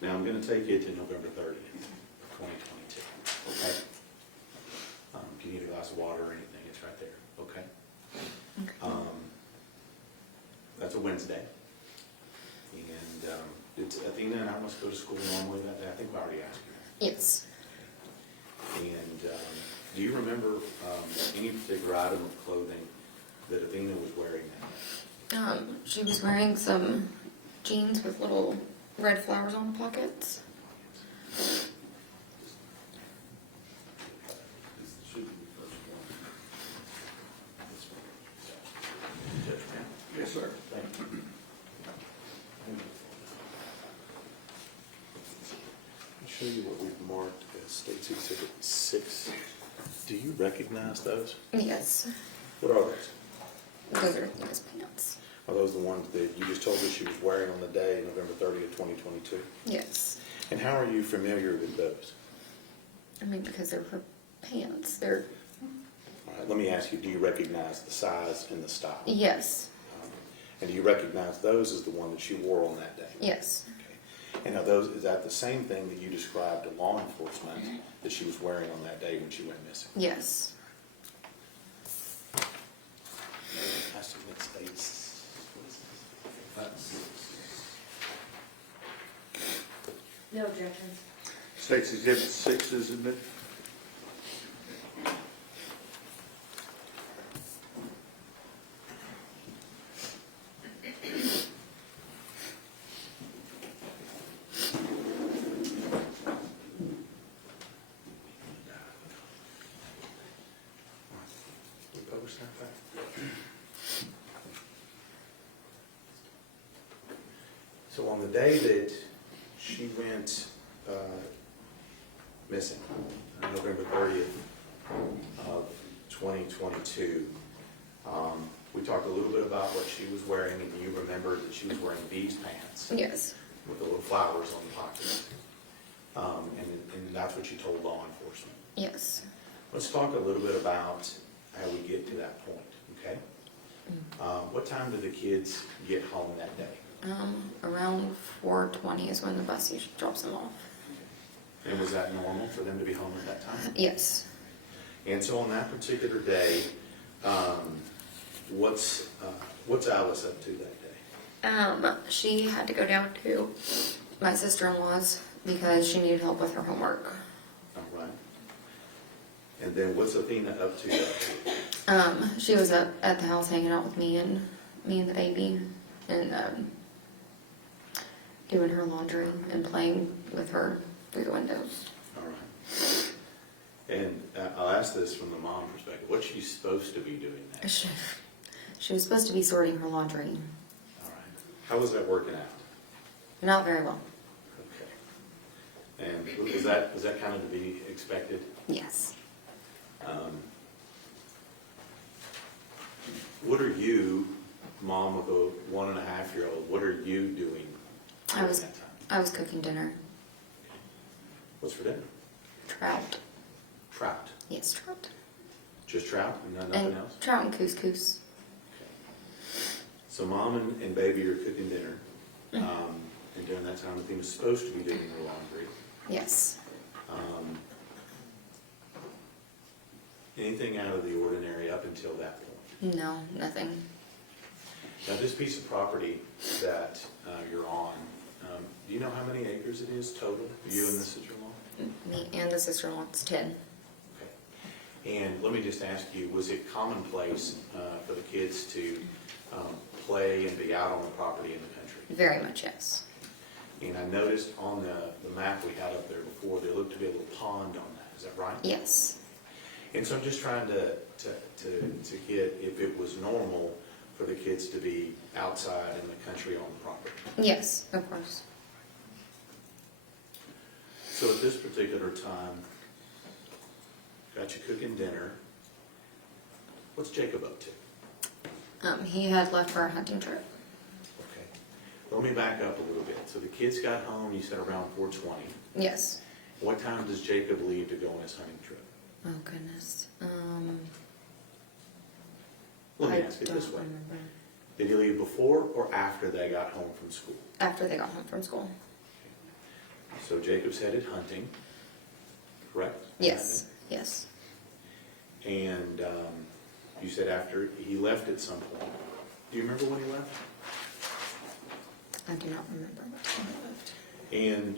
Now, I'm gonna take it to November 30th, 2022, okay? If you need a glass of water or anything, it's right there, okay? That's a Wednesday. And it's Athena and I must go to school normally that day. I think I already asked you that. Yes. And do you remember any particular item of clothing that Athena was wearing that day? She was wearing some jeans with little red flowers on the pockets. This should be the first one. This one. Judge Brown? Yes, sir. Thank you. I'll show you what we've marked as State's Exhibit 6. Do you recognize those? Yes. What are those? Those are Athena's pants. Are those the ones that you just told us she was wearing on the day, November 30th, 2022? Yes. And how are you familiar with those? I mean, because they're her pants. They're, All right, let me ask you, do you recognize the size and the style? yes. And do you recognize those as the one that she wore on that day? Yes. Okay. And are those, is that the same thing that you described to law enforcement that she was wearing on that day when she went missing? Yes. I submit States. No objections. State's Exhibit 6 is admitted. We publish that back? So on the day that she went missing, November 30th of 2022, we talked a little bit about what she was wearing, and you remembered that she was wearing these pants Yes. with the little flowers on the pockets. And that's what you told law enforcement. Yes. Let's talk a little bit about how we get to that point, okay? What time did the kids get home that day? Around 4:20 is when the bus usually drops them off. And was that normal for them to be home at that time? Yes. And so on that particular day, what's Alice up to that day? She had to go down to my sister-in-law's because she needed help with her homework. All right. And then what's Athena up to that day? She was up at the house hanging out with me and the baby, and doing her laundry and playing with her through the windows. All right. And I'll ask this from the mom perspective. What's she supposed to be doing that? She was supposed to be sorting her laundry. All right. How was that working out? Not very well. Okay. And was that kind of to be expected? Yes. What are you, mom of a 1.5-year-old, what are you doing I during was that time? I was cooking dinner. What's for dinner? Trout. Trout. Yes, trout. Just trout and nothing And else? trout and couscous. So mom and baby are cooking dinner. And during that time, Athena's supposed to be doing her laundry. Yes. Anything out of the ordinary up until that point? No, nothing. Now, this piece of property that you're on, do you know how many acres it is total, you and the sister-in-law? Me and the sister-in-law, it's 10. Okay. And let me just ask you, was it commonplace for the kids to play and be out on the property in the country? Very much, yes. And I noticed on the map we had up there before, there looked to be a little pond on that, is that right? Yes. And so I'm just trying to get if it was normal for the kids to be outside in the country on the property. Yes, of course. So at this particular time, got you cooking dinner. What's Jacob up to? He had left for a hunting trip. Okay. Let me back up a little bit. So the kids got home, you said around 4:20. Yes. What time does Jacob leave to go on his hunting trip? Oh, goodness. Let me I ask it don't this way. remember. Did he leave before or after they got home from school? After they got home from school. So Jacob's headed hunting, correct? Yes, yes. And you said after he left at some point. Do you remember when he left? I do not remember what time I left. And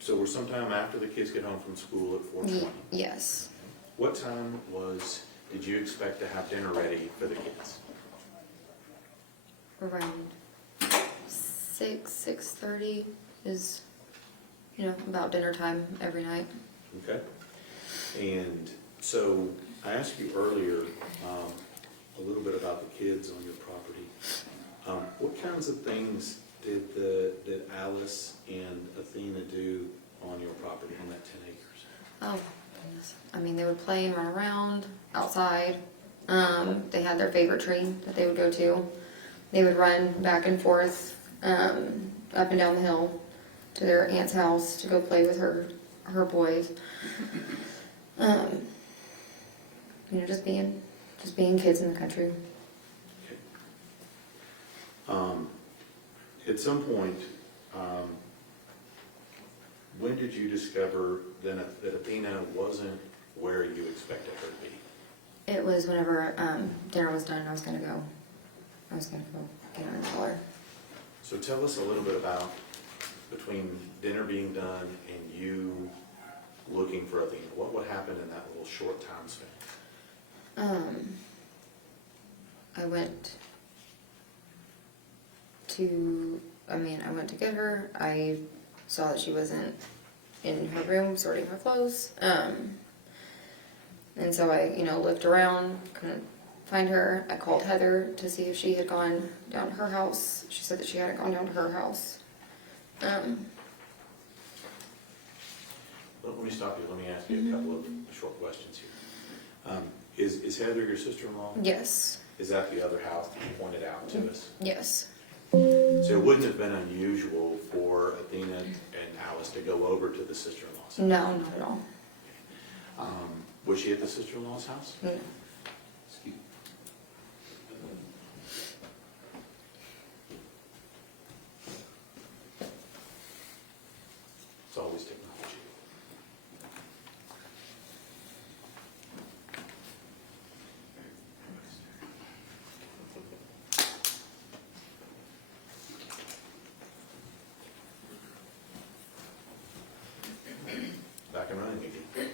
so we're sometime after the kids get home from school at 4:20. Yes. What time did you expect to have dinner ready for the kids? Around 6:30 is, about dinner time every night. Okay. And so I asked you earlier a little bit about the kids on your property. What kinds of things did Alice and Athena do on your property on that 10 acres? Oh, goodness. I mean, they would play and run around outside. They had their favorite tree that they would go to. They would run back and forth up and down the hill to their aunt's house to go play with her boys. Just being kids in the country. Okay. At some point, when did you discover that Athena wasn't where you expected her to be? It was whenever dinner was done. I was gonna go get her and tell her. So tell us a little bit about between dinner being done and you looking for Athena. What happened in that little short time span? I went to get her. I saw that she wasn't in her room sorting her clothes. And so I, looked around, couldn't find her. I called Heather to see if she had gone down to her house. She said that she hadn't gone down to her house. Let me stop you. Let me ask you a couple of short questions here. Is Heather your sister-in-law? Yes. Is that the other house that you pointed out to us? Yes. So it wouldn't have been unusual for Athena and Alice to go over to the sister-in-law's? No, not at all. Was she at the sister-in-law's house? No. Excuse me. It's always technology. Back and running again.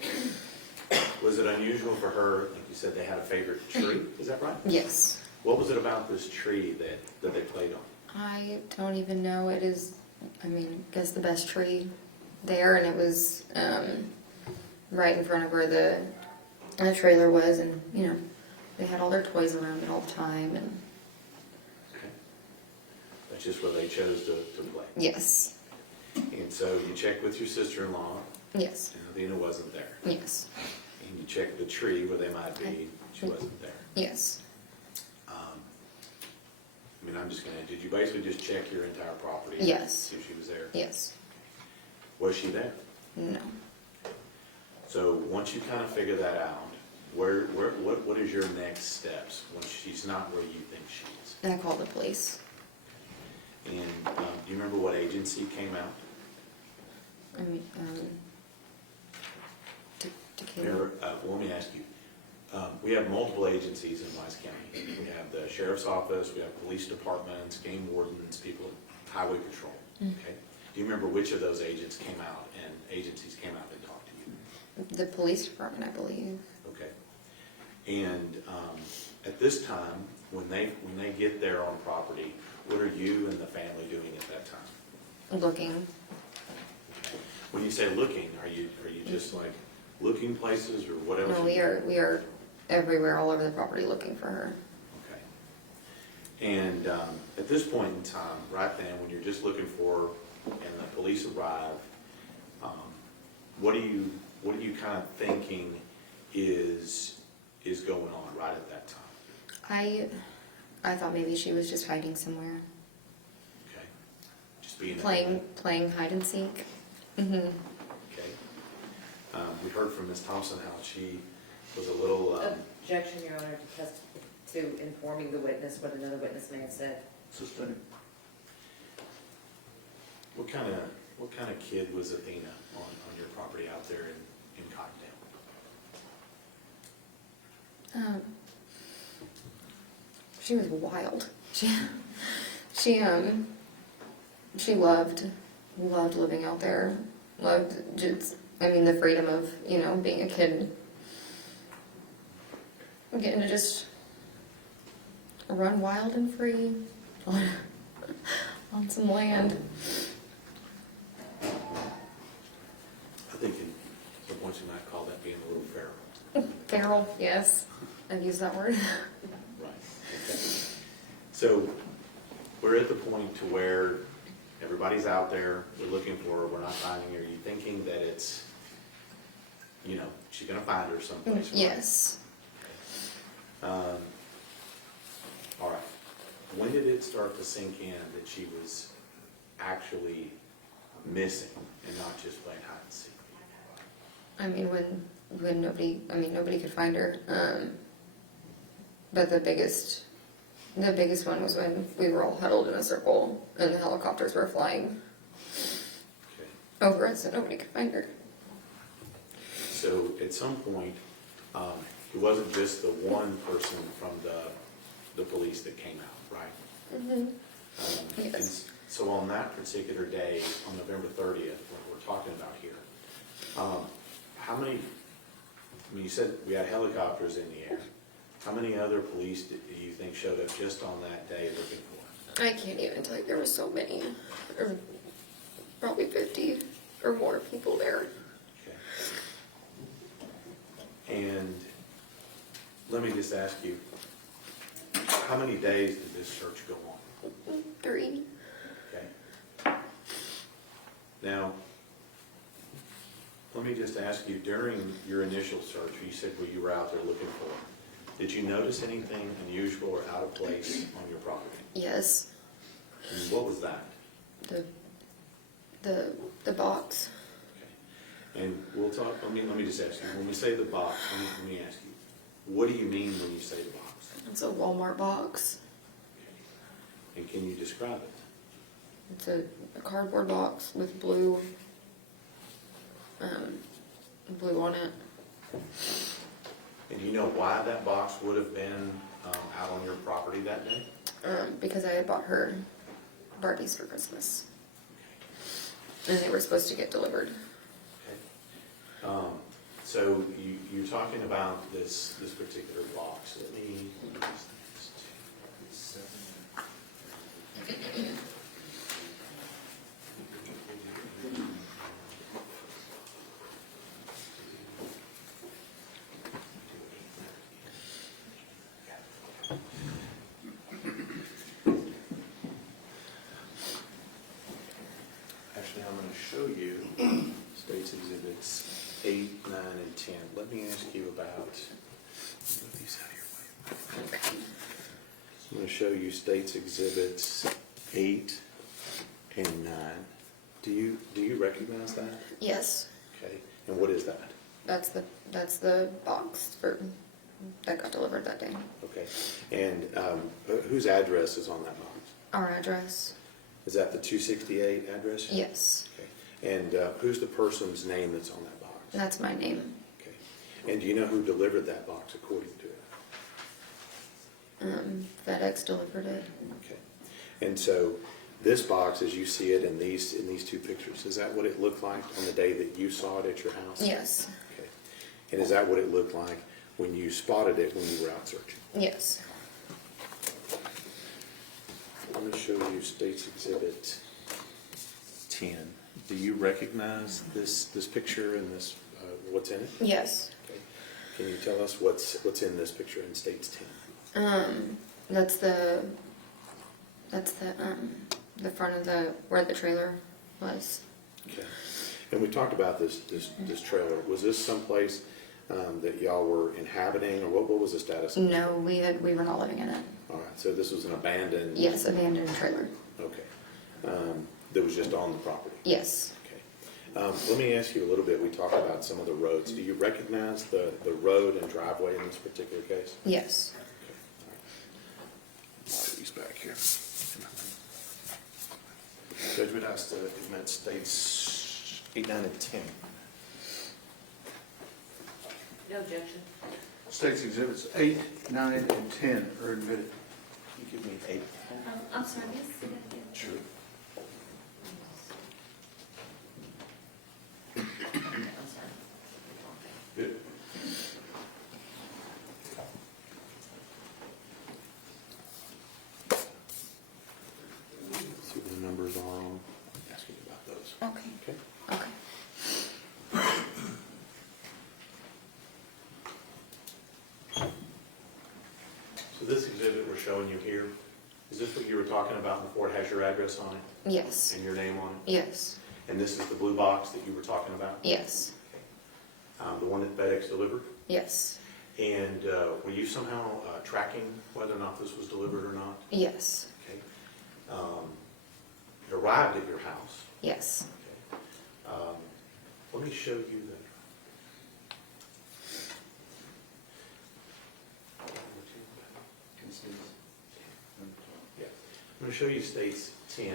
Was it unusual for her, like you said, they had a favorite tree, is that right? Yes. What was it about this tree that they played on? I don't even know. It is, I guess the best tree there, and it was right in front of where the trailer was, and they had all their toys around it all the time, and Okay. That's just where they chose to play. yes, And so you checked with your sister-in-law, yes, and Athena wasn't there. yes, And you checked the tree where they might be, she wasn't there. yes, I'm just gonna, did you basically just check your entire property? Yes. See if she was there? yes, Was she there? no. So once you kind of figure that out, what is your next steps when she's not where you think she is? And I called the police. And do you remember what agency came out? Decatur. Let me ask you. We have multiple agencies in Wise County. We have the sheriff's office, we have police departments, game wardens, people, highway patrol. Okay. Do you remember which of those agencies came out and talked to you? The police department, I believe. Okay. And at this time, when they get there on property, what are you and the family doing at that time? Looking. When you say looking, are you just like looking places or what else? No, we are everywhere, all over the property looking for her. Okay. And at this point in time, right then, when you're just looking for, and the police arrive, what are you kind of thinking is going on right at that time? I thought maybe she was just hiding somewhere. Okay. Just being Playing hide and seek. Mm-hmm. Okay. We heard from Ms. Thompson how she was a little. Objection, Your Honor, to informing the witness what another witness may have said. Sustained. What kind of What kind of kid was Athena on your property out there in Cottondale? She was wild. She loved living out there. Loved just, I mean, the freedom of, you know, being a kid. Getting to just run wild and free on some land. I think in some points you might call that being a little feral. Feral, yes. I've used that word. Right, okay. So, we're at the point to where everybody's out there, we're looking for her, we're not finding her. Are you thinking that it's, you know, she's gonna find her someplace, right? Yes. All right. When did it start to sink in that she was actually missing and not just playing hide and seek? I mean, when nobody could find her. But the biggest one was when we were all huddled in a circle and the helicopters were flying Okay. over us and nobody could find her. So at some point, it wasn't just the one person from the police that came out, right? Mm-hmm. And Yes. so on that particular day, on November 30th, what we're talking about here, how many, I mean, you said we had helicopters in the air. How many other police do you think showed up just on that day looking for her? I can't even tell you, there were so many, or probably 50 or more people there. Okay. And let me just ask you, how many days did this search go on? 3. Okay. Now, let me just ask you, during your initial search, you said where you were out there looking for her, did you notice anything unusual or out of place on your property? Yes. And what was that? The box. Okay. And we'll talk, let me just ask you, when we say the box, let me ask you, what do you mean when you say the box? It's a Walmart box. Okay. And can you describe it? It's a cardboard box with blue on it. And do you know why that box would have been out on your property that day? Because I had bought her Barbies for Christmas. And they were supposed to get delivered. Okay. So you're talking about this particular box. Let me. Actually, I'm going to show you States Exhibits 8, 9, and 10. Let me ask you about, move these out of your way. Okay. I'm going to show you States Exhibits 8 and 9. Do you recognize that? Yes. Okay. And what is that? That's the box that got delivered that day. Okay. And whose address is on that box? Our address. Is that the 268 address? Yes. Okay. And who's the person's name that's on that box? That's my name. Okay. And do you know who delivered that box according to it? FedEx delivered it. Okay. And so this box, as you see it in these two pictures, is that what it looked like on the day that you saw it at your house? Yes. Okay. And is that what it looked like when you spotted it when you were out searching? Yes. I'm going to show you States Exhibit 10. Do you recognize this picture and this what's in it? Yes. Okay. Can you tell us what's in this picture in States 10? That's the front of where the trailer was. Okay. And we talked about this trailer. Was this someplace that y'all were inhabiting, or what was the status? No, we were not living in it. All right. So this was an abandoned. Yes, abandoned trailer. Okay. That was just on the property. Yes. Okay. Let me ask you a little bit. We talked about some of the roads. Do you recognize the road and driveway in this particular case? Yes. Okay. All right. Put these back here. Judge would ask to admit states 8, 9, and 10. No objection. State's Exhibits 8, 9, and 10 are admitted. You give me 8. I'm sorry, yes, say that again. Sure. I'm sorry. Good. See what the numbers are on. Ask you about those. Okay, Okay. okay. So this exhibit we're showing you here, is this what you were talking about before? It has your address on it Yes, and your name on it? yes, And this is the blue box that you were talking about? yes, The one that FedEx delivered? yes, And were you somehow tracking whether or not this was delivered or not? yes, Okay. It arrived at your house. yes. Okay. Let me show you the. Yeah. I'm going to show you states 10.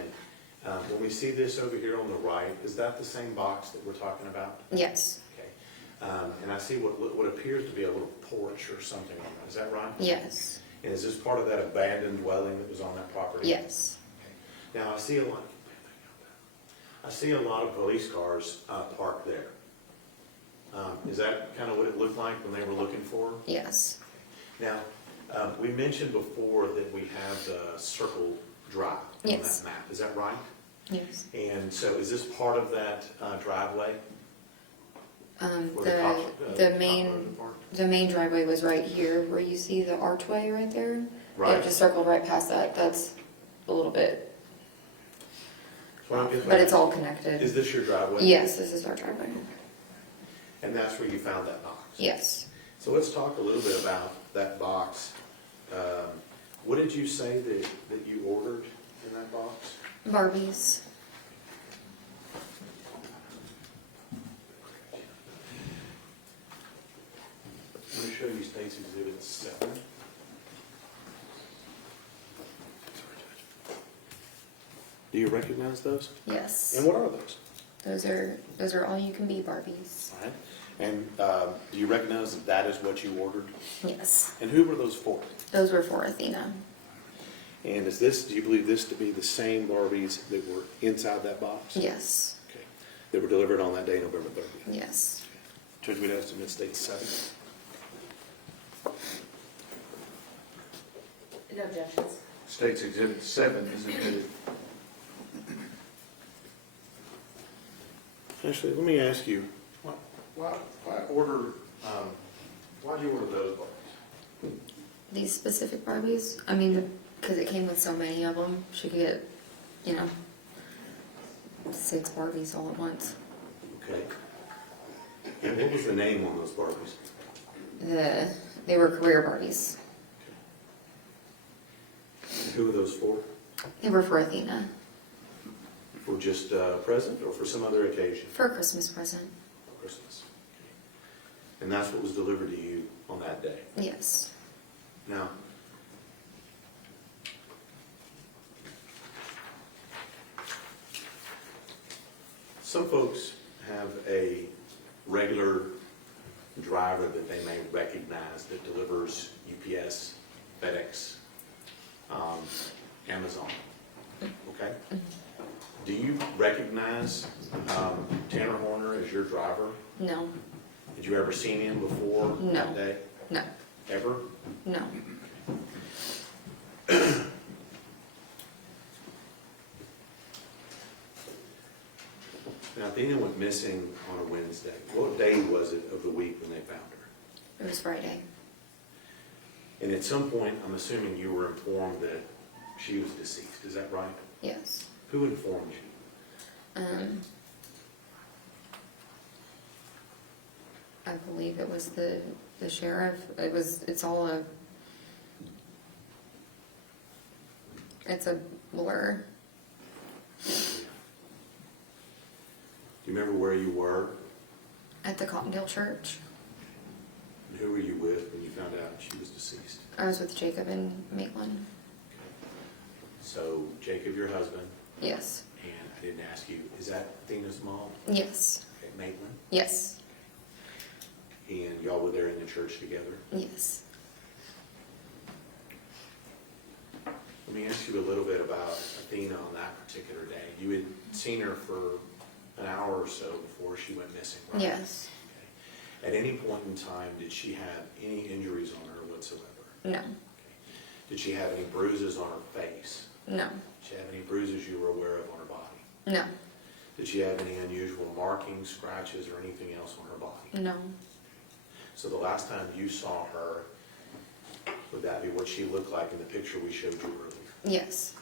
When we see this over here on the right, is that the same box that we're talking about? Yes, Okay. And I see what appears to be a little porch or something on that. Is that right? yes, And is this part of that abandoned dwelling that was on that property? yes, Okay. Now, I see a lot of police cars parked there. Is that kind of what it looked like when they were looking for her? yes, Now, we mentioned before that we have the circle drive on Yes. that map. Is that right? yes. And so is this part of that driveway? Where The, cops- the cops main, are parked? the main driveway was right here, where you see the archway right there. Right. Yeah, just circled right past that, that's a little bit, So I'm getting- but it's all Is connected. this your driveway? Yes, this is our driveway, And that's where you found that box? yes. So let's talk a little bit about that box. What did you say that you ordered in that box? Barbies, I'm going to show you State's Exhibit 7. Do you recognize those? yes. And what are those? Those are all you can be Barbies, All right. And do you recognize that that is what you ordered? yes. And who were those for? Those were for Athena, And is this, do you believe this to be the same Barbies that were inside that box? yes, Okay. That were delivered on that day, November 30th? yes. Judge, we'd have to submit State 7. No objections. State's Exhibit 7 is admitted. Actually, let me ask you, why order, why'd you order those Barbies? These specific Barbies, I mean, because it came with so many of them, she could get, 6 Barbies all at once. Okay. And what was the name on those Barbies? They were career Barbies. And who were those for? They were for Athena, For just present or for some other occasion? for a Christmas present, Christmas. And that's what was delivered to you on that day? yes. Now, some folks have a regular driver that they may recognize that delivers UPS, FedEx, Amazon, okay? Do you recognize Tanner Horner as your driver? No, Had you ever seen him before No. that day? no, Ever? no, Now, Athena went missing on a Wednesday. What day was it of the week when they found her? it was Friday, And at some point, I'm assuming you were informed that she was deceased. Is that right? yes. Who informed you? I believe it was the sheriff, it's a blur. Do you remember where you were? At the Cottondale Church. And who were you with when you found out she was deceased? I was with Jacob and Maitland. So Jacob, your husband, Yes, and I didn't ask you, is that Athena's mom? Yes, Okay, Maitland? yes, And y'all were there in the church together? yes. Let me ask you a little bit about Athena on that particular day. You had seen her for an hour or so before she went missing, right? Yes. Okay. At any point in time, did she have any injuries on her whatsoever? No, Okay. Did she have any bruises on her face? no, Did she have any bruises you were aware of on her body? no, Did she have any unusual markings, scratches, or anything else on her body? no, So the last time you saw her, would that be what she looked like in the picture we showed you earlier? yes,